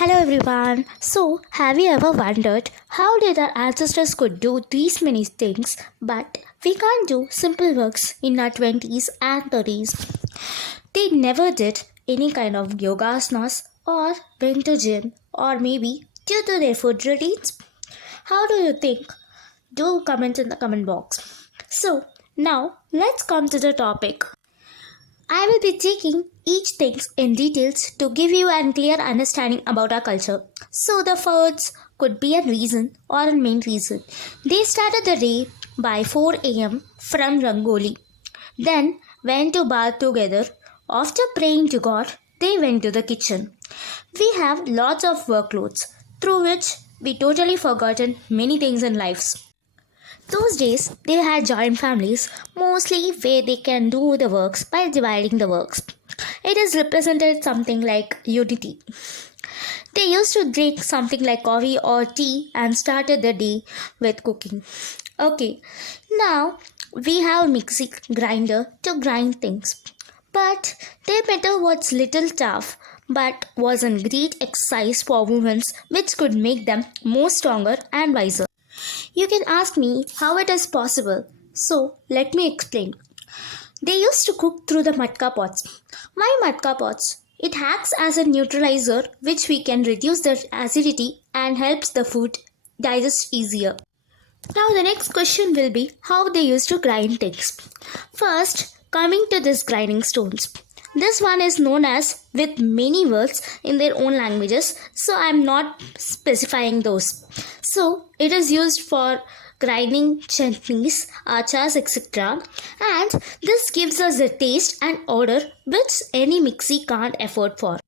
Hello everyone. So, have you ever wondered how did our ancestors could do these many things but we can't do simple works in our 20s and 30s? They never did any kind of yoga asanas or went to gym or maybe due to their food routines. How do you think? Do comment in the comment box. So, now let's come to the topic. I will be taking each things in details to give you a clear understanding about our culture. So the foods could be a reason or a main reason. They started the day by 4 a.m. from Rangoli. Then went to bath together. After praying to God, they went to the kitchen. We have lots of workloads through which we totally forgotten many things in lives. Those days, they had joint families, mostly where they can do the works by dividing the works. It is represented something like unity. They used to drink something like coffee or tea and started the day with cooking. Okay, now we have a mixing grinder to grind things. But their method was little tough, but was a great exercise for women which could make them more stronger and wiser. You can ask me how it is possible. So, let me explain. They used to cook through the matka pots. Why matka pots? It acts as a neutralizer which we can reduce the acidity and helps the food digest easier. Now the next question will be how they used to grind things. First, coming to this grinding stones. This one is known as with many words in their own languages, so I am not specifying those. So it is used for grinding chutneys, achars, etc. And this gives us a taste and odor which any mixie can't afford for.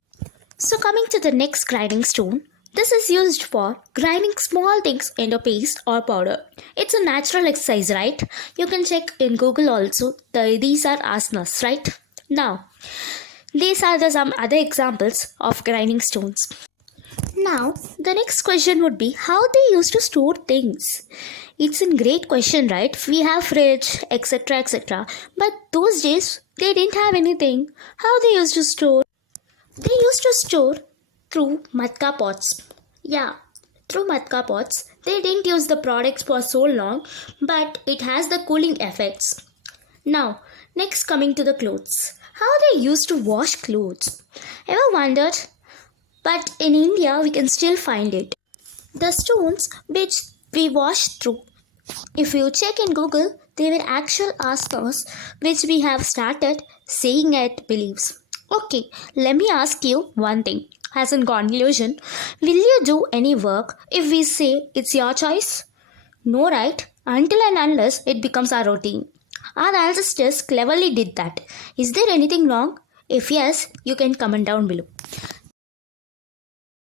So coming to the next grinding stone, this is used for grinding small things into paste or powder. It's a natural exercise, right? You can check in Google also. These are asanas, right? Now, these are some other examples of grinding stones. Now, the next question would be how they used to store things. It's a great question, right? We have fridge, etc., etc. But those days, they didn't have anything. How they used to store? They used to store through matka pots. Yeah, through matka pots. They didn't use the products for so long, but it has the cooling effects. Now, next coming to the clothes. How they used to wash clothes. Ever wondered? But in India, we can still find it. The stones which we wash through. If you check in Google, they were actual asanas which we have started saying at beliefs. Okay, let me ask you one thing. As in conclusion, will you do any work if we say it's your choice? No, right? Until and unless it becomes our routine. Our ancestors cleverly did that. Is there anything wrong? If yes, you can comment down below.